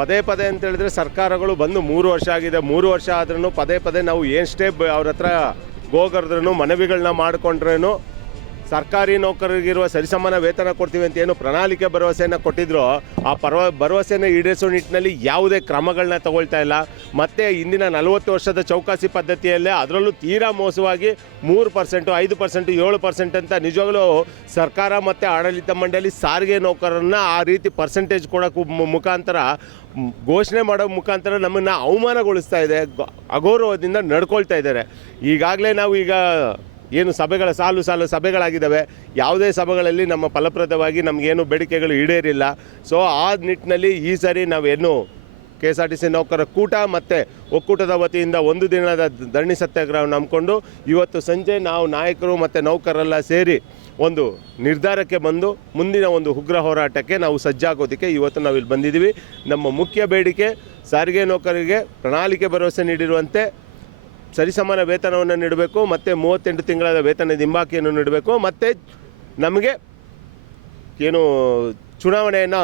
ಪದೇ ಪದೇ ಅಂತ ಹೇಳಿದ್ರೆ ಸರ್ಕಾರಗಳು ಬಂದು 3 ವರ್ಷ ಆಗಿದೆ. 3 ವರ್ಷ ಆದ್ರೂ ಪದೇ ಪದೇ ನಾವು ಏನ್ಷ್ಟೇ ಅವ್ರ ಹತ್ರ ಗೋಗರ್ದ್ರೂ ಮನವಿಗಳನ್ನ ಮಾಡಿಕೊಂಡ್ರೂ ಸರ್ಕಾರಿ ನೌಕರರಿಗಿರುವ ಸರಿಸಮಾನ ವೇತನ ಕೊಡ್ತೀವಿ ಅಂತ ಏನು ಪ್ರಣಾಳಿಕೆ ಭರವಸೆಯನ್ನು ಕೊಟ್ಟಿದ್ರು, ಆ ಭರವಸೆಯನ್ನು ಈಡೇರಿಸೋ ನಿಟ್ಟಿನಲ್ಲಿ ಯಾವುದೇ ಕ್ರಮಗಳನ್ನ ತಗೊಳ್ತಾ ಇಲ್ಲ. ಮತ್ತು ಇಂದಿನ 40 ವರ್ಷದ ಚೌಕಾಸಿ ಪದ್ಧತಿಯಲ್ಲೇ ಅದರಲ್ಲೂ ತೀರಾ ಮೋಸವಾಗಿ 3%, 5%, 7% ಅಂತ ನಿಜವಾಗಲೂ ಸರ್ಕಾರ ಮತ್ತು ಆಡಳಿತ ಮಂಡಳಿ ಸಾರಿಗೆ ನೌಕರರನ್ನ ಆ ರೀತಿ ಪರ್ಸೆಂಟೇಜ್ ಕೊಡೋಕ್ಕೂ ಮುಖಾಂತರ ಘೋಷಣೆ ಮಾಡೋ ಮುಖಾಂತರ ನಮ್ಮನ್ನು ಅವಮಾನಗೊಳಿಸ್ತಾ ಇದೆ, ಅಗೌರವದಿಂದ ನಡ್ಕೊಳ್ತಾ ಇದ್ದಾರೆ. ಈಗಾಗಲೇ ನಾವು ಈಗ ಏನು ಸಭೆಗಳ ಸಾಲು ಸಭೆಗಳಾಗಿದ್ದಾವೆ, ಯಾವುದೇ ಸಭೆಗಳಲ್ಲಿ ನಮ್ಮ ಫಲಪ್ರದವಾಗಿ ನಮಗೇನು ಬೇಡಿಕೆಗಳು ಈಡೇರಿಲ್ಲ. ಸೊ ಆ ನಿಟ್ಟಿನಲ್ಲಿ ಈ ಸಾರಿ ನಾವೇನು KSRTC ನೌಕರರ ಕೂಟ ಮತ್ತು ಒಕ್ಕೂಟದ ವತಿಯಿಂದ 1 ದಿನದ ಧರಣಿ ಸತ್ಯಾಗ್ರಹವನ್ನು ಹಮ್ಮಿಕೊಂಡು ಇವತ್ತು ಸಂಜೆ ನಾವು ನಾಯಕರು ಮತ್ತು ನೌಕರರೆಲ್ಲ ಸೇರಿ ಒಂದು ನಿರ್ಧಾರಕ್ಕೆ ಬಂದು ಮುಂದಿನ ಒಂದು ಉಗ್ರ ಹೋರಾಟಕ್ಕೆ ನಾವು ಸಜ್ಜಾಗೋದಕ್ಕೆ ಇವತ್ತು ನಾವು ಇಲ್ಲಿ ಬಂದಿದ್ದೀವಿ. ನಮ್ಮ ಮುಖ್ಯ ಬೇಡಿಕೆ ಸಾರಿಗೆ ನೌಕರರಿಗೆ ಪ್ರಣಾಳಿಕೆ ಭರವಸೆ ನೀಡಿರುವಂತೆ ಸರಿಸಮಾನ ವೇತನವನ್ನು ನೀಡಬೇಕು, ಮತ್ತು 38 ತಿಂಗಳ ವೇತನದ ಹಿಂಬಾಕಿಯನ್ನು ನೀಡಬೇಕು, ಮತ್ತು ನಮಗೆ ಏನು ಚುನಾವಣೆಯನ್ನು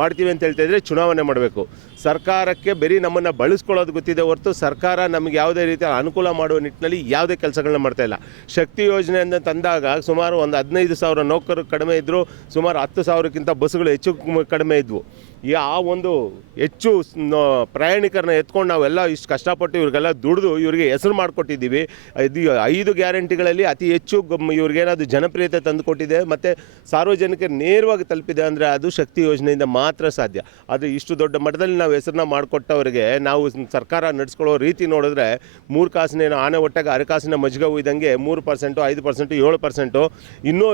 ಮಾಡ್ತೀವಿ ಅಂತ ಹೇಳ್ತಾ ಇದ್ದರೆ ಚುನಾವಣೆ ಮಾಡಬೇಕು. ಸರ್ಕಾರಕ್ಕೆ ಬರೀ ನಮ್ಮನ್ನು ಬಳಸ್ಕೊಳ್ಳೋದು ಗೊತ್ತಿದೆ ಹೊರತು ಸರ್ಕಾರ ನಮಗೆ ಯಾವುದೇ ರೀತಿಯ ಅನುಕೂಲ ಮಾಡುವ ನಿಟ್ಟಿನಲ್ಲಿ ಯಾವುದೇ ಕೆಲಸಗಳನ್ನ ಮಾಡ್ತಾಯಿಲ್ಲ. ಶಕ್ತಿ ಯೋಜನೆ ಅಂತ ತಂದಾಗ ಸುಮಾರು ಒಂದು 15,000 ನೌಕರರು ಕಡಿಮೆ ಇದ್ದರು, ಸುಮಾರು 10,000ಕ್ಕಿಂತ ಬಸ್ಸುಗಳು ಹೆಚ್ಚು ಕಡಿಮೆ ಇದ್ವು. ಆ ಒಂದು ಹೆಚ್ಚು ಪ್ರಯಾಣಿಕರನ್ನ ಎತ್ಕೊಂಡು ನಾವೆಲ್ಲ ಇಷ್ಟು ಕಷ್ಟಪಟ್ಟು ಇವ್ರಿಗೆಲ್ಲ ದುಡಿದು ಇವರಿಗೆ ಹೆಸರು ಮಾಡಿಕೊಟ್ಟಿದ್ದೀವಿ. ಇದು 5 ಗ್ಯಾರಂಟಿಗಳಲ್ಲಿ ಅತಿ ಹೆಚ್ಚು ಇವ್ರಿಗೇನಾದರೂ ಜನಪ್ರಿಯತೆ ತಂದುಕೊಟ್ಟಿದೆ ಮತ್ತು ಸಾರ್ವಜನಿಕರು ನೇರವಾಗಿ ತಲುಪಿದೆ ಅಂದರೆ ಅದು ಶಕ್ತಿ ಯೋಜನೆಯಿಂದ ಮಾತ್ರ ಸಾಧ್ಯ. ಆದರೆ ಇಷ್ಟು ದೊಡ್ಡ ಮಟ್ಟದಲ್ಲಿ ನಾವು ಹೆಸರನ್ನ ಮಾಡಿಕೊಟ್ಟವರಿಗೆ ನಾವು ಸರ್ಕಾರ ನಡೆಸ್ಕೊಳ್ಳೋ ರೀತಿ ನೋಡಿದ್ರೆ 3 ಕಾಸಿನೇನು ಆನೆ ಒಟ್ಟಾಗ ಅರಕಾಸಿನ ಮಜ್ಜಿಗೆ ಇದ್ದಂಗೆ 3%, 5%, 7%. ಇನ್ನೂ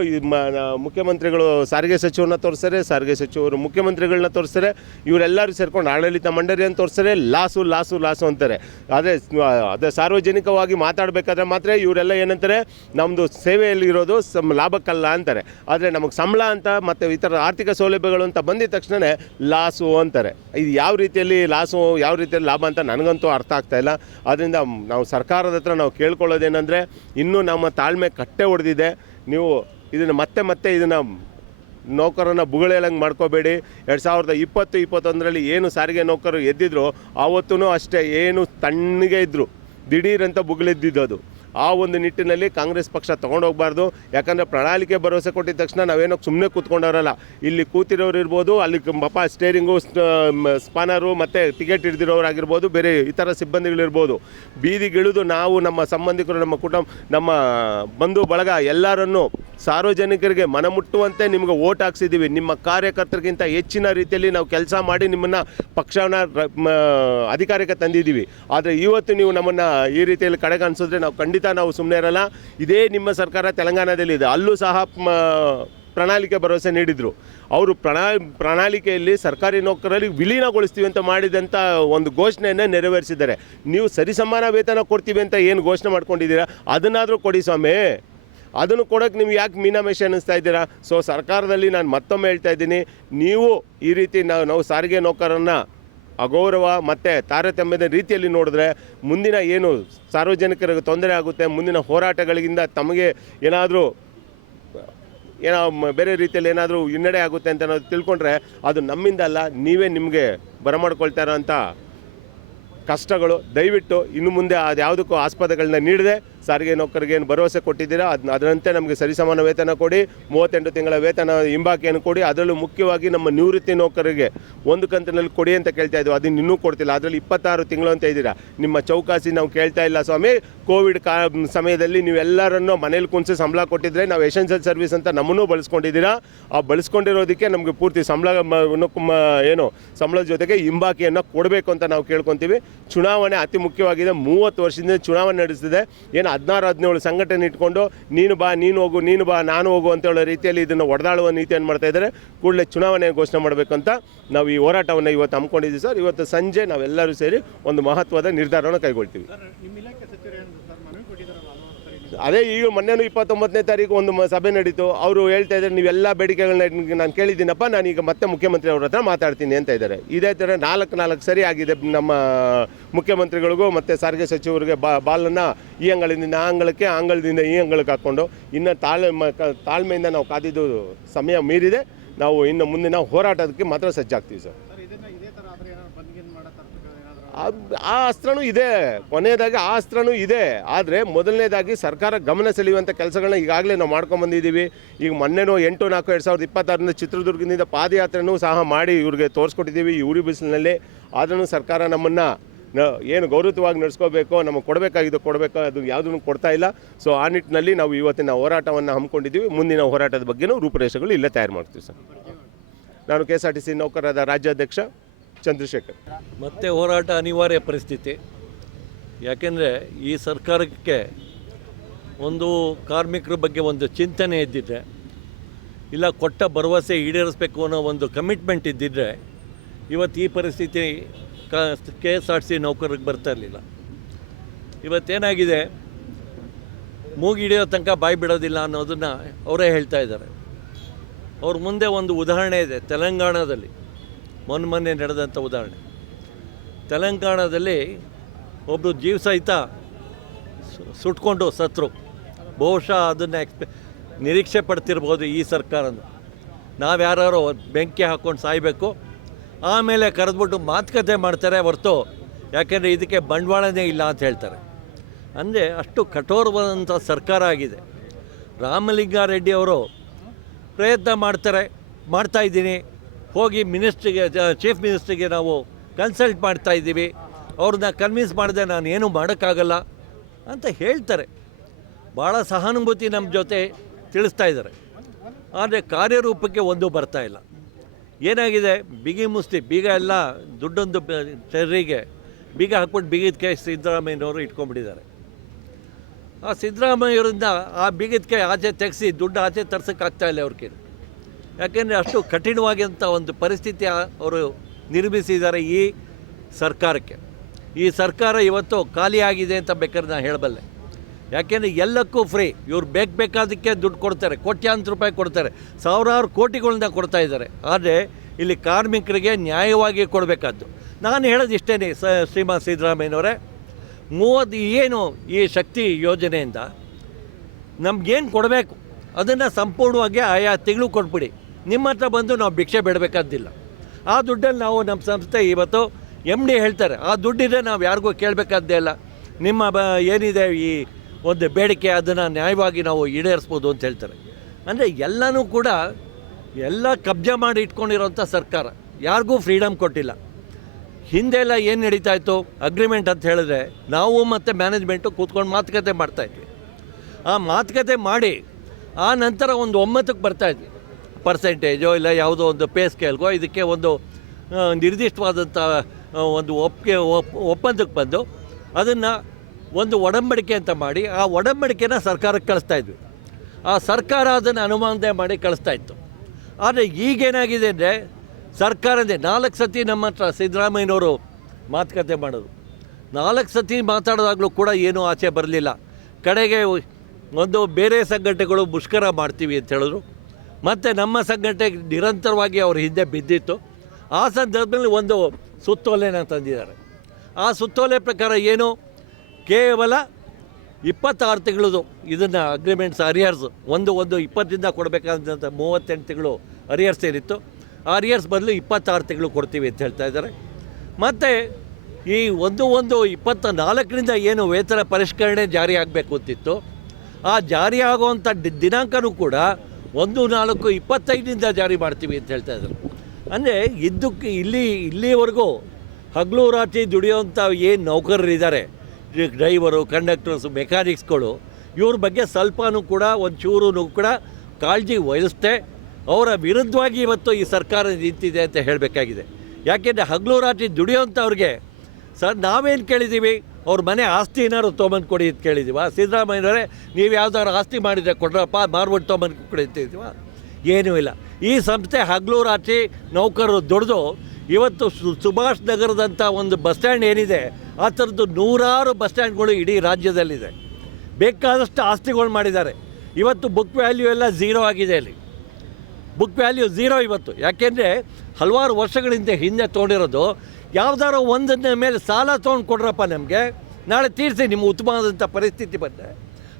ಮುಖ್ಯಮಂತ್ರಿಗಳು ಸಾರಿಗೆ ಸಚಿವರನ್ನ ತೋರಿಸ್ತಾರೆ, ಸಾರಿಗೆ ಸಚಿವರು ಮುಖ್ಯಮಂತ್ರಿಗಳನ್ನ ತೋರಿಸ್ತಾರೆ, ಇವರೆಲ್ಲರೂ ಸೇರ್ಕೊಂಡು ಆಡಳಿತ ಮಂಡಳಿಯನ್ನು ತೋರಿಸ್ತಾರೆ, ಲಾಸು ಅಂತಾರೆ. ಅದೇ ಸಾರ್ವಜನಿಕವಾಗಿ ಮಾತಾಡಬೇಕಾದ್ರೆ ಮಾತ್ರ ಇವರೆಲ್ಲ ಏನಂತಾರೆ, ನಮ್ಮದು ಸೇವೆಯಲ್ಲಿರೋದು ಲಾಭಕ್ಕಲ್ಲ ಅಂತಾರೆ. ಆದರೆ ನಮಗೆ ಸಂಬಳ ಅಂತ ಮತ್ತು ಇತರ ಆರ್ಥಿಕ ಸೌಲಭ್ಯಗಳು ಅಂತ ಬಂದಿದ ತಕ್ಷಣವೇ ಲಾಸು ಅಂತಾರೆ. ಇದು ಯಾವ ರೀತಿಯಲ್ಲಿ ಲಾಸು, ಯಾವ ರೀತಿಯಲ್ಲಿ ಲಾಭ ಅಂತ ನನಗಂತೂ ಅರ್ಥ ಆಗ್ತಾಯಿಲ್ಲ. ಆದ್ದರಿಂದ ನಾವು ಸರ್ಕಾರದ ಹತ್ರ ನಾವು ಕೇಳ್ಕೊಳ್ಳೋದೇನೆಂದರೆ, ಇನ್ನೂ ನಮ್ಮ ತಾಳ್ಮೆ ಕಟ್ಟೆ ಹೊಡೆದಿದೆ. ನೀವು ಇದನ್ನು ಮತ್ತೆ ಇದನ್ನು ನೌಕರನ್ನ ಬುಗಳೆಯಂಗೆ ಮಾಡ್ಕೋಬೇಡಿ. 2020-21ರಲ್ಲಿ ಏನು ಸಾರಿಗೆ ನೌಕರರು ಎದ್ದಿದ್ರು ಆವತ್ತೂ ಅಷ್ಟೇ ಏನು ತಣ್ಣಗೆ ಇದ್ದರು, ದಿಢೀರಂತ ಬುಗಳೆದ್ದಿದ್ದು. ಆ ಒಂದು ನಿಟ್ಟಿನಲ್ಲಿ ಕಾಂಗ್ರೆಸ್ ಪಕ್ಷ ತೊಗೊಂಡೋಗ್ಬಾರ್ದು. ಯಾಕಂದರೆ ಪ್ರಣಾಳಿಕೆ ಭರವಸೆ ಕೊಟ್ಟಿದ ತಕ್ಷಣ ನಾವೇನೋ ಸುಮ್ಮನೆ ಕೂತ್ಕೊಂಡವರಲ್ಲ. ಇಲ್ಲಿ ಕೂತಿರೋರು ಇರ್ಬೋದು, ಅಲ್ಲಿ ಸ್ಟೇರಿಂಗು, ಸ್ಪಾನರು ಮತ್ತು ಟಿಕೆಟ್ ಹಿಡಿದಿರೋರಾಗಿರ್ಬೋದು, ಬೇರೆ ಇತರ ಸಿಬ್ಬಂದಿಗಳಿರ್ಬೋದು, ಬೀದಿಗಿಳಿದು ನಾವು ನಮ್ಮ ಸಂಬಂಧಿಕರು, ನಮ್ಮ ಕುಟುಂಬ, ನಮ್ಮ ಬಂಧು ಬಳಗ ಎಲ್ಲರನ್ನೂ ಸಾರ್ವಜನಿಕರಿಗೆ ಮನಮುಟ್ಟುವಂತೆ ನಿಮ್ಗೆ ಓಟ್ ಹಾಕ್ಸಿದ್ದೀವಿ. ನಿಮ್ಮ ಕಾರ್ಯಕರ್ತರಿಗಿಂತ ಹೆಚ್ಚಿನ ರೀತಿಯಲ್ಲಿ ನಾವು ಕೆಲಸ ಮಾಡಿ ನಿಮ್ಮನ್ನು ಪಕ್ಷನ ಅಧಿಕಾರಕ್ಕೆ ತಂದಿದ್ದೀವಿ. ಆದರೆ ಇವತ್ತು ನೀವು ನಮ್ಮನ್ನು ಈ ರೀತಿಯಲ್ಲಿ ಕಡೆಗಣಿಸಿದ್ರೆ ನಾವು ಸುಮ್ಮನೆ ಇರಲ್ಲ. ಇದೇ ನಿಮ್ಮ ಸರ್ಕಾರ ತೆಲಂಗಾಣದಲ್ಲಿದೆ, ಅಲ್ಲೂ ಸಹ ಪ್ರಣಾಳಿಕೆ ಭರವಸೆ ನೀಡಿದರು. ಅವರು ಪ್ರಣಾಳಿಕೆಯಲ್ಲಿ ಸರ್ಕಾರಿ ನೌಕರರಿಗೆ ವಿಲೀನಗೊಳಿಸ್ತೀವಿ ಅಂತ ಮಾಡಿದಂಥ ಒಂದು ಘೋಷಣೆಯನ್ನು ನೆರವೇರಿಸಿದ್ದಾರೆ. ನೀವು ಸರಿಸಮಾನ ವೇತನ ಕೊಡ್ತೀವಿ ಅಂತ ಏನು ಘೋಷಣೆ ಮಾಡ್ಕೊಂಡಿದ್ದೀರಾ ಅದನ್ನಾದರೂ ಕೊಡಿ ಸ್ವಾಮಿ. ಅದನ್ನು ಕೊಡೋಕ್ಕೆ ನೀವು ಯಾಕೆ ಮೀನಾಮೇಷ ಅನ್ನಿಸ್ತಾ ಇದ್ದೀರಾ? ಸೊ ಸರ್ಕಾರದಲ್ಲಿ ನಾನು ಮತ್ತೊಮ್ಮೆ ಹೇಳ್ತಾ ಇದ್ದೀನಿ, ನೀವು ಈ ರೀತಿ ನಾವು ಸಾರಿಗೆ ನೌಕರರನ್ನ ಅಗೌರವ ಮತ್ತು ತಾರತಮ್ಯದ ರೀತಿಯಲ್ಲಿ ನೋಡಿದ್ರೆ ಮುಂದಿನ ಏನು ಸಾರ್ವಜನಿಕರಿಗೆ ತೊಂದರೆ ಆಗುತ್ತೆ, ಮುಂದಿನ ಹೋರಾಟಗಳಿಂದ ತಮಗೆ ಏನಾದರೂ ಬೇರೆ ರೀತಿಯಲ್ಲಿ ಏನಾದರೂ ಹಿನ್ನಡೆ ಆಗುತ್ತೆ ಅಂತ ನಾವು ತಿಳ್ಕೊಂಡ್ರೆ ಅದು ನಮ್ಮಿಂದ ಅಲ್ಲ, ನೀವೇ ನಿಮಗೆ ಬರಮಾಡ್ಕೊಳ್ತಾ ಇರೋಂಥ ಕಷ್ಟಗಳು. ದಯವಿಟ್ಟು ಇನ್ನು ಮುಂದೆ ಅದು ಯಾವುದಕ್ಕೂ ಆಸ್ಪದಗಳನ್ನ ನೀಡದೆ ಸಾರಿಗೆ ನೌಕರಿಗೆ ಏನು ಭರವಸೆ ಕೊಟ್ಟಿದ್ದೀರಾ ಅದರಂತೆ ನಮಗೆ ಸರಿಸಮಾನ ವೇತನ ಕೊಡಿ, 38 ತಿಂಗಳ ವೇತನ ಹಿಂಬಾಕಿಯನ್ನು ಕೊಡಿ. ಅದರಲ್ಲೂ ಮುಖ್ಯವಾಗಿ ನಮ್ಮ ನಿವೃತ್ತಿ ನೌಕರರಿಗೆ ಒಂದು ಕಂತಿನಲ್ಲಿ ಕೊಡಿ ಅಂತ ಕೇಳ್ತಾ ಇದ್ದೀವಿ, ಅದನ್ನು ಇನ್ನೂ ಕೊಡ್ತಿಲ್ಲ. ಅದರಲ್ಲಿ 26 ತಿಂಗಳು ಅಂತ ಇದ್ದೀರಾ. ನಿಮ್ಮ ಚೌಕಾಸಿ ನಾವು ಕೇಳ್ತಾ ಇಲ್ಲ ಸ್ವಾಮಿ. ಕೋವಿಡ್ ಸಮಯದಲ್ಲಿ ನೀವೆಲ್ಲರನ್ನೂ ಮನೇಲಿ ಕುಣಿಸಿ ಸಂಬಳ ಕೊಟ್ಟಿದ್ರೆ ನಾವು ಎಸೆನ್ಷಿಯಲ್ ಸರ್ವಿಸ್ ಅಂತ ನಮ್ಮನ್ನು ಬಳಸ್ಕೊಂಡಿದ್ದೀರಾ. ಆ ಬಳಸ್ಕೊಂಡಿರೋದಕ್ಕೆ ನಮಗೆ ಪೂರ್ತಿ ಸಂಬಳದ ಜೊತೆಗೆ ಹಿಂಬಾಕಿಯನ್ನು ಕೊಡಬೇಕು ಅಂತ ನಾವು ಕೇಳ್ಕೊತೀವಿ. ಚುನಾವಣೆ ಅತಿ ಮುಖ್ಯವಾಗಿದೆ. 30 ವರ್ಷದಿಂದ ಚುನಾವಣೆ ನಡೆಸ್ತಿದೆ. ಏನು 16-17 ಸಂಘಟನೆ ಇಟ್ಕೊಂಡು ನೀನು ಬಾ, ನಾನು ಹೋಗು ಅಂತ ಹೇಳೋ ರೀತಿಯಲ್ಲಿ ಇದನ್ನು ಒಡೆದಾಳುವ ನೀತಿಯನ್ನು ಮಾಡ್ತಾ ಇದ್ದಾರೆ. ಕೂಡಲೇ ಚುನಾವಣೆ ಘೋಷಣೆ ಮಾಡಬೇಕು ಅಂತ ನಾವು ಈ ಹೋರಾಟವನ್ನು ಇವತ್ತು ಹಮ್ಮಿಕೊಂಡಿದ್ದೀವಿ ಸರ್. ಇವತ್ತು ಸಂಜೆ ನಾವೆಲ್ಲರೂ ಸೇರಿ ಒಂದು ಮಹತ್ವದ ನಿರ್ಧಾರವನ್ನು ಕೈಗೊಳ್ತೀವಿ. ಅದೇ ಈಗ ಮೊನ್ನೆನೂ 29ನೇ ತಾರೀಕು ಒಂದು ಸಭೆ ನಡೀತು. ಅವರು ಹೇಳ್ತಾ ಇದ್ದಾರೆ, ನೀವೆಲ್ಲ ಬೇಡಿಕೆಗಳನ್ನ ನಾನು ಕೇಳಿದ್ದೀನಪ್ಪ, ನಾನೀಗ ಮತ್ತೆ ಮುಖ್ಯಮಂತ್ರಿ ಅವ್ರ ಹತ್ರ ಮಾತಾಡ್ತೀನಿ ಅಂತ ಇದ್ದಾರೆ. ಇದೇ ಥರ 4 ಸರಿ ಆಗಿದೆ ನಮ್ಮ ಮುಖ್ಯಮಂತ್ರಿಗಳಿಗೂ ಮತ್ತು ಸಾರಿಗೆ ಸಚಿವರಿಗೆ ಬಾಲನ್ನು ಈ ಅಂಗಳದಿಂದ ಆ ಅಂಗಳಕ್ಕೆ, ಅಂಗಳದಿಂದ ಈ ಅಂಗಳಕ್ಕೆ ಹಾಕ್ಕೊಂಡು ಇನ್ನು ತಾಳ್ಮೆಯಿಂದ ನಾವು ಕಾದಿದ್ದು ಸಮಯ ಮೀರಿದೆ. ನಾವು ಇನ್ನು ಮುಂದಿನ ಹೋರಾಟಕ್ಕೆ ಮಾತ್ರ ಸಜ್ಜಾಗ್ತೀವಿ ಸರ್. ಆ ಅಸ್ತ್ರನೂ ಇದೆ, ಕೊನೆಯದಾಗಿ ಆ ಅಸ್ತ್ರನೂ ಇದೆ. ಆದರೆ ಮೊದಲನೇದಾಗಿ ಸರ್ಕಾರ ಗಮನ ಸೆಳೆಯುವಂಥ ಕೆಲಸಗಳನ್ನ ಈಗಾಗಲೇ ನಾವು ಮಾಡ್ಕೊಂಬಂದಿದ್ದೀವಿ. ಈಗ ಮೊನ್ನೆನೂ 8/4/2026 ಚಿತ್ರದುರ್ಗದಿಂದ ಪಾದಯಾತ್ರೆನೂ ಸಹ ಮಾಡಿ ಇವ್ರಿಗೆ ತೋರಿಸ್ಕೊಟ್ಟಿದ್ದೀವಿ ಈ ಉರಿ ಬಿಸಿಲಿನಲ್ಲಿ. ಆದ್ರೂ ಸರ್ಕಾರ ನಮ್ಮನ್ನು ಏನು ಗೌರವವಾಗಿ ನಡೆಸ್ಕೋಬೇಕು, ನಮಗೆ ಕೊಡಬೇಕು, ಅದು ಯಾವುದನ್ನು ಕೊಡ್ತಾ ಇಲ್ಲ. ಸೊ ಆ ನಿಟ್ಟಿನಲ್ಲಿ ನಾವು ಇವತ್ತಿನ ಹೋರಾಟವನ್ನು ಹಮ್ಮಿಕೊಂಡಿದ್ದೀವಿ. ಮುಂದಿನ ಹೋರಾಟದ ಬಗ್ಗೆನೂ ರೂಪುರೇಷೆಗಳು ಇಲ್ಲೇ ತಯಾರು ಮಾಡ್ತೀವಿ ಸರ್. ನಾನು KSRTC ನೌಕರರ ರಾಜ್ಯಾಧ್ಯಕ್ಷ ಚಂದ್ರಶೇಖರ್. ಮತ್ತೆ ಹೋರಾಟ ಅನಿವಾರ್ಯ ಪರಿಸ್ಥಿತಿ. ಯಾಕೆಂದರೆ ಈ ಸರ್ಕಾರಕ್ಕೆ ಒಂದು ಕಾರ್ಮಿಕರ ಬಗ್ಗೆ ಒಂದು ಚಿಂತನೆ ಇದ್ದಿದ್ದರೆ, ಇಲ್ಲ ಕೊಟ್ಟ ಭರವಸೆ ಈಡೇರಿಸಬೇಕು ಅನ್ನೋ ಒಂದು ಕಮಿಟ್ಮೆಂಟ್ ಇದ್ದಿದ್ದರೆ ಇವತ್ತು ಈ ಪರಿಸ್ಥಿತಿ KSRTC ನೌಕರರಿಗೆ ಬರ್ತಾ ಇರಲಿಲ್ಲ. ಇವತ್ತೇನಾಗಿದೆ, ಮೂಗಿ ಹಿಡಿಯೋ ತನಕ ಬಾಯಿ ಬಿಡೋದಿಲ್ಲ ಅನ್ನೋದನ್ನು ಅವರೇ ಹೇಳ್ತಾ ಇದ್ದಾರೆ. ಅವ್ರ ಮುಂದೆ ಒಂದು ಉದಾಹರಣೆ ಇದೆ. ತೆಲಂಗಾಣದಲ್ಲಿ ಮೊನ್ನೆ ನಡೆದಂಥ ಉದಾಹರಣೆ. ತೆಲಂಗಾಣದಲ್ಲಿ ಒಬ್ಬರು ಜೀವ ಸಹಿತ ಸುಟ್ಕೊಂಡು ಸತ್ರು. ಬಹುಶಃ ಅದನ್ನು ನಿರೀಕ್ಷೆ ಪಡ್ತಿರ್ಬೋದು ಈ ಸರ್ಕಾರನ. ನಾವು ಯಾರು ಬೆಂಕಿ ಹಾಕ್ಕೊಂಡು ಸಾಯಬೇಕು, ಆಮೇಲೆ ಕರೆದ್ಬಿಟ್ಟು ಮಾತುಕತೆ ಮಾಡ್ತಾರೆ ಹೊರತು, ಯಾಕೆಂದರೆ ಇದಕ್ಕೆ ಬಂಡವಾಳನೇ ಇಲ್ಲ ಅಂತ ಹೇಳ್ತಾರೆ. ಅಂದರೆ ಅಷ್ಟು ಕಠೋರವಾದಂಥ ಸರ್ಕಾರ ಆಗಿದೆ. ರಾಮಲಿಂಗಾರೆಡ್ಡಿ ಅವರು ಪ್ರಯತ್ನ ಮಾಡ್ತಾಯಿದ್ದೀನಿ, ಹೋಗಿ ಮಿನಿಸ್ಟ್ರಿಗೆ, ಚೀಫ್ ಮಿನಿಸ್ಟ್ರಿಗೆ ನಾವು ಕನ್ಸಲ್ಟ್ ಮಾಡ್ತಾಯಿದ್ದೀವಿ, ಅವ್ರನ್ನ ಕನ್ವಿನ್ಸ್ ಮಾಡಿದೆ ನಾನು ಏನೂ ಮಾಡೋಕ್ಕಾಗಲ್ಲ ಅಂತ ಹೇಳ್ತಾರೆ. ಭಾಳ ಸಹಾನುಭೂತಿ ನಮ್ಮ ಜೊತೆ ತಿಳಿಸ್ತಾ ಇದ್ದಾರೆ. ಆದರೆ ಕಾರ್ಯರೂಪಕ್ಕೆ ಒಂದು ಬರ್ತಾ ಇಲ್ಲ. ಏನಾಗಿದೆ, ಬಿಗಿ ಮುಸ್ತಿ ಬೀಗ ಎಲ್ಲ ದುಡ್ಡೊಂದು ಟೆರ್ರಿಗೆ ಬೀಗ ಹಾಕ್ಬಿಟ್ಟು ಬೀಗದ ಕೈ ಸಿದ್ದರಾಮಯ್ಯನವರು ಇಟ್ಕೊಂಡ್ಬಿಟ್ಟಿದ್ದಾರೆ. ಆ ಸಿದ್ದರಾಮಯ್ಯವರಿಂದ ಆ ಬೀಗದ ಕೈ ಆಚೆ ತೆಗೆಸಿ ದುಡ್ಡು ಆಚೆ ತರ್ಸೋಕ್ಕಾಗ್ತಾಯಿಲ್ಲ ಅವ್ರಿಗೆ. ಯಾಕೆಂದರೆ ಅಷ್ಟು ಕಠಿಣವಾಗಿಂಥ ಒಂದು ಪರಿಸ್ಥಿತಿ ಅವರು ನಿರ್ಮಿಸಿದ್ದಾರೆ ಈ ಸರ್ಕಾರಕ್ಕೆ. ಈ ಸರ್ಕಾರ ಇವತ್ತು ಖಾಲಿಯಾಗಿದೆ ಅಂತ ಬೇಕಾದ್ರೆ ನಾನು ಹೇಳಬಲ್ಲೆ. ಯಾಕೆಂದರೆ ಎಲ್ಲಕ್ಕೂ ಫ್ರೀ. ಇವ್ರು ಬೇಕಾದಕ್ಕೆ ದುಡ್ಡು ಕೊಡ್ತಾರೆ, ಕೋಟ್ಯಾಂತರ ರೂಪಾಯಿ ಕೊಡ್ತಾರೆ, ಸಾವಿರಾರು ಕೋಟಿಗಳನ್ನ ಕೊಡ್ತಾ ಇದ್ದಾರೆ. ಆದರೆ ಇಲ್ಲಿ ಕಾರ್ಮಿಕರಿಗೆ ನ್ಯಾಯವಾಗಿ ಕೊಡಬೇಕಾದ್ದು. ನಾನು ಹೇಳೋದು ಇಷ್ಟೇ, ಶ್ರೀಮಾನ್ ಸಿದ್ದರಾಮಯ್ಯನವರೇ, ಏನು ಈ ಶಕ್ತಿ ಯೋಜನೆಯಿಂದ ನಮಗೇನು ಕೊಡಬೇಕು ಅದನ್ನು ಸಂಪೂರ್ಣವಾಗಿ ಆಯಾ ತಿಂಗಳು ಕೊಟ್ಬಿಡಿ. ನಿಮ್ಮ ಹತ್ರ ಬಂದು ನಾವು ಭಿಕ್ಷೆ ಬೇಡಬೇಕಾದ್ದಿಲ್ಲ. ಆ ದುಡ್ಡಲ್ಲಿ ನಾವು ನಮ್ಮ ಸಂಸ್ಥೆ ಇವತ್ತು MD ಹೇಳ್ತಾರೆ, ಆ ದುಡ್ಡಿದೆ ನಾವು ಯಾರಿಗೂ ಕೇಳಬೇಕಾದ್ದೇ ಇಲ್ಲ. ನಿಮ್ಮ ಏನಿದೆ ಈ ಒಂದು ಬೇಡಿಕೆ ಅದನ್ನು ನ್ಯಾಯವಾಗಿ ನಾವು ಈಡೇರಿಸ್ಬೋದು ಅಂತ ಹೇಳ್ತಾರೆ. ಅಂದರೆ ಎಲ್ಲನೂ ಕೂಡ ಎಲ್ಲ ಕಬ್ಜಾ ಮಾಡಿ ಇಟ್ಕೊಂಡಿರೋಂಥ ಸರ್ಕಾರ, ಯಾರಿಗೂ ಫ್ರೀಡಮ್ ಕೊಟ್ಟಿಲ್ಲ. ಹಿಂದೆಲ್ಲ ಏನು ನಡೀತಾಯಿತ್ತು, ಅಗ್ರಿಮೆಂಟ್ ಅಂತ ಹೇಳಿದ್ರೆ ನಾವು ಮತ್ತು ಮ್ಯಾನೇಜ್ಮೆಂಟು ಕೂತ್ಕೊಂಡು ಮಾತುಕತೆ ಮಾಡ್ತಾಯಿದ್ವಿ. ಆ ಮಾತುಕತೆ ಮಾಡಿ ಆ ನಂತರ ಒಂದು 9ಕ್ಕೆ ಬರ್ತಾಯಿದ್ವಿ. ಪರ್ಸೆಂಟೇಜೋ ಇಲ್ಲ ಯಾವುದೋ ಒಂದು ಪೇ ಸ್ಕೇಲ್ಗೋ ಇದಕ್ಕೆ ಒಂದು ನಿರ್ದಿಷ್ಟವಾದಂಥ ಒಂದು ಒಪ್ಪಂದಕ್ಕೆ ಬಂದು ಅದನ್ನು ಒಂದು ಒಡಂಬಡಿಕೆ ಅಂತ ಮಾಡಿ ಆ ಒಡಂಬಡಿಕೆನ ಸರ್ಕಾರಕ್ಕೆ ಕಳಿಸ್ತಾಯಿದ್ವಿ. ಆ ಸರ್ಕಾರ ಅದನ್ನು ಅನುಮೋದನೆ ಮಾಡಿ ಕಳಿಸ್ತಾಯಿತ್ತು. ಆದರೆ ಈಗೇನಾಗಿದೆ ಅಂದರೆ ಸರ್ಕಾರದೇ 4 ಸತಿ ನಮ್ಮ ಹತ್ರ ಸಿದ್ದರಾಮಯ್ಯನವರು ಮಾತುಕತೆ ಮಾಡೋದು. 4 ಸತಿ ಮಾತಾಡೋದಾಗಲೂ ಕೂಡ ಏನೂ ಆಚೆ ಬರಲಿಲ್ಲ. ಕಡೆಗೆ ಒಂದು ಬೇರೆ ಸಂಘಟನೆಗಳು ಮುಷ್ಕರ ಮಾಡ್ತೀವಿ ಅಂತ ಹೇಳಿದ್ರು. ಮತ್ತು ನಮ್ಮ ಸಂಘಟನೆ ನಿರಂತರವಾಗಿ ಅವ್ರ ಹಿಂದೆ ಬಿದ್ದಿತ್ತು. ಆ ಸಂದರ್ಭದಲ್ಲಿ ಒಂದು ಸುತ್ತೋಲೆನ ತಂದಿದ್ದಾರೆ. ಆ ಸುತ್ತೋಲೆ ಪ್ರಕಾರ ಏನು, ಕೇವಲ 26 ತಿಂಗಳದು ಇದನ್ನು ಅಗ್ರಿಮೆಂಟ್ಸ್ ಅರಿಯರ್ಸ್ ಒಂದು 20ರಿಂದ ಕೊಡಬೇಕಾದಂಥ 38 ತಿಂಗಳು ಅರಿಯರ್ಸ್ ಏನಿತ್ತು, ಆ ಅರಿಯರ್ಸ್ ಬದಲು 26 ತಿಂಗಳು ಕೊಡ್ತೀವಿ ಅಂತ ಹೇಳ್ತಾ ಇದ್ದಾರೆ. ಮತ್ತು ಈ 1/1/24ರಿಂದ ಏನು ವೇತನ ಪರಿಷ್ಕರಣೆ ಜಾರಿ ಆಗಬೇಕು ಅಂತಿತ್ತು, ಆ ಜಾರಿ ಆಗುವಂಥ ದಿನಾಂಕನೂ ಕೂಡ 1/4/25ರಿಂದ ಜಾರಿ ಮಾಡ್ತೀವಿ ಅಂತ ಹೇಳ್ತಾ ಇದ್ದಾರೆ. ಅಂದರೆ ಇದಕ್ಕೆ ಇಲ್ಲಿವರೆಗೂ ಹಗಲು ರಾತ್ರಿ ದುಡಿಯೋವಂಥ ಏನು ನೌಕರರಿದ್ದಾರೆ, ಡ್ರೈವರು, ಕಂಡಕ್ಟರ್ಸು, ಮೆಕ್ಯಾನಿಕ್ಸ್ಗಳು, ಇವ್ರ ಬಗ್ಗೆ ಸ್ವಲ್ಪನೂ ಕೂಡ ಒಂಚೂರು ಕೂಡ ಕಾಳಜಿ ವಹಿಸ್ತೆ ಅವರ ವಿರುದ್ಧವಾಗಿ ಇವತ್ತು ಈ ಸರ್ಕಾರ ನಿಂತಿದೆ ಅಂತ ಹೇಳಬೇಕಾಗಿದೆ. ಯಾಕೆಂದರೆ ಹಗಲು ರಾತ್ರಿ ದುಡಿಯೋಂಥವ್ರಿಗೆ ನಾವೇನು ಕೇಳಿದ್ದೀವಿ, ಅವ್ರ ಮನೆ ಆಸ್ತಿ ಏನಾದ್ರು ತೊಗೊಂಬಂದು ಕೊಡಿ ಅಂತ ಕೇಳಿದ್ದೀವ? ಸಿದ್ದರಾಮಯ್ಯನವರೇ ನೀವು ಯಾವ್ದಾದ್ರು ಆಸ್ತಿ ಮಾಡಿದರೆ ಕೊಡ್ರಪ್ಪ, ಮಾರ್ಬಿಟ್ಟು ತೊಗೊಂಬಂದು ಕೊಡಿ ಅಂತಿದ್ದೀವ? ಏನೂ ಇಲ್ಲ. ಈ ಸಂಸ್ಥೆ ಹಗಲು ರಾತ್ರಿ ನೌಕರರು ದುಡಿದು ಇವತ್ತು ಸುಭಾಷ್ ನಗರದಂಥ ಒಂದು ಬಸ್ ಸ್ಟ್ಯಾಂಡ್ ಏನಿದೆ, ಆ ಥರದ್ದು 100 ಬಸ್ ಸ್ಟ್ಯಾಂಡ್ಗಳು ಇಡೀ ರಾಜ್ಯದಲ್ಲಿದೆ. ಬೇಕಾದಷ್ಟು ಆಸ್ತಿಗಳು ಮಾಡಿದ್ದಾರೆ. ಇವತ್ತು ಬುಕ್ ವ್ಯಾಲ್ಯೂ ಎಲ್ಲ ಝೀರೋ ಆಗಿದೆ. ಅಲ್ಲಿ ಬುಕ್ ವ್ಯಾಲ್ಯೂ ಝೀರೋ ಇವತ್ತು. ಯಾಕೆಂದರೆ ಹಲವಾರು ವರ್ಷಗಳಿಂದ ಹಿಂದೆ ತೊಗೊಂಡಿರೋದು. ಯಾವುದಾದ್ರು ಒಂದನ್ನ ಮೇಲೆ ಸಾಲ ತೊಗೊಂಡು ಕೊಡ್ರಪ್ಪ, ನಮಗೆ ನಾಳೆ ತೀರಿಸಿ ನಿಮ್ಮ ಉತ್ತಮವಾದಂಥ ಪರಿಸ್ಥಿತಿ ಬಂದರೆ.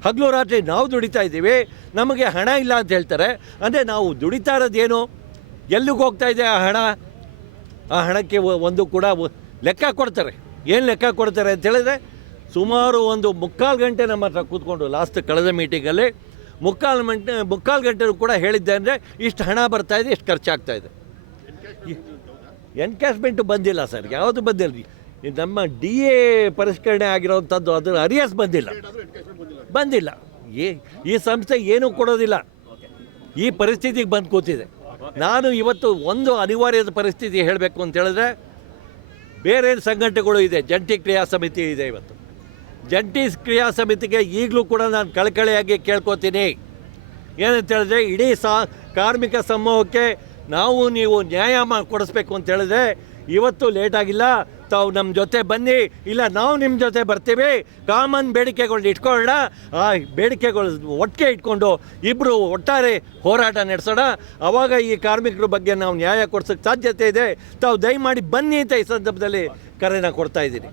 ಹಗಲು ರಾತ್ರಿ ನಾವು ದುಡಿತಾ ಇದ್ದೀವಿ, ನಮಗೆ ಹಣ ಇಲ್ಲ ಅಂತ ಹೇಳ್ತಾರೆ. ಅಂದರೆ ನಾವು ದುಡಿತಾ ಇರೋದೇನು, ಎಲ್ಲಿಗೆ ಹೋಗ್ತಾ ಇದೆ ಆ ಹಣ? ಆ ಹಣಕ್ಕೆ ಒಂದು ಕೂಡ ಲೆಕ್ಕ ಕೊಡ್ತಾರೆ. ಏನು ಲೆಕ್ಕ ಕೊಡ್ತಾರೆ ಅಂತ ಹೇಳಿದ್ರೆ ಸುಮಾರು ಒಂದು ಮುಕ್ಕಾಲು ಗಂಟೆ ನಮ್ಮ ಹತ್ರ ಕೂತ್ಕೊಂಡು ಲಾಸ್ಟ್ ಕಳೆದ ಮೀಟಿಂಗಲ್ಲಿ ಮುಕ್ಕಾಲು ಗಂಟೆ ಕೂಡ ಹೇಳಿದ್ದೆ ಅಂದರೆ ಇಷ್ಟು ಹಣ ಬರ್ತಾಯಿದೆ, ಇಷ್ಟು ಖರ್ಚಾಗ್ತಾಯಿದೆ. ಎನ್ಕ್ಯಾಶ್ಮೆಂಟು ಬಂದಿಲ್ಲ ಸರ್, ಯಾವುದು ಬಂದಿಲ್ಲ. ಈ ನಮ್ಮ ಡಿ ಎ ಪರಿಷ್ಕರಣೆ ಆಗಿರೋವಂಥದ್ದು ಅದರ ಅರಿಯರ್ಸ್ ಬಂದಿಲ್ಲ. ಈ ಸಂಸ್ಥೆ ಏನೂ ಕೊಡೋದಿಲ್ಲ. ಈ ಪರಿಸ್ಥಿತಿಗೆ ಬಂದು ಕೂತಿದೆ. ನಾನು ಇವತ್ತು ಒಂದು ಅನಿವಾರ್ಯದ ಪರಿಸ್ಥಿತಿ ಹೇಳಬೇಕು ಅಂತ ಹೇಳಿದ್ರೆ, ಬೇರೆ ಸಂಘಟನೆಗಳು ಇದೆ, ಜಂಟಿ ಕ್ರಿಯಾ ಸಮಿತಿ ಇದೆ. ಇವತ್ತು ಜಂಟಿ ಕ್ರಿಯಾ ಸಮಿತಿಗೆ ಈಗಲೂ ಕೂಡ ನಾನು ಕಳಕಳಿಯಾಗಿ ಕೇಳ್ಕೊತೀನಿ. ಏನಂತ ಹೇಳಿದ್ರೆ, ಇಡೀ ಕಾರ್ಮಿಕ ಸಮೂಹಕ್ಕೆ ನೀವು ನ್ಯಾಯ ಕೊಡಿಸ್ಬೇಕು ಅಂತ ಹೇಳಿದ್ರೆ ಇವತ್ತು ಲೇಟಾಗಿಲ್ಲ, ತಾವು ನಮ್ಮ ಜೊತೆ ಬನ್ನಿ, ಇಲ್ಲ ನಾವು ನಿಮ್ಮ ಜೊತೆ ಬರ್ತೀವಿ, ಕಾಮನ್ ಬೇಡಿಕೆಗಳನ್ನ ಇಟ್ಕೊಳ್ಳೋಣ. ಆ ಬೇಡಿಕೆಗಳು ಒಟ್ಟಿಗೆ ಇಟ್ಕೊಂಡು ಇಬ್ಬರು ಒಟ್ಟಾರೆ ಹೋರಾಟ ನಡೆಸೋಣ. ಆವಾಗ ಈ ಕಾರ್ಮಿಕರ ಬಗ್ಗೆ ನಾವು ನ್ಯಾಯ ಕೊಡ್ಸೋಕ್ಕೆ ಸಾಧ್ಯತೆ ಇದೆ. ತಾವು ದಯಮಾಡಿ ಬನ್ನಿ ಅಂತ ಈ ಸಂದರ್ಭದಲ್ಲಿ ಕರೆನ ಕೊಡ್ತಾ ಇದ್ದೀನಿ.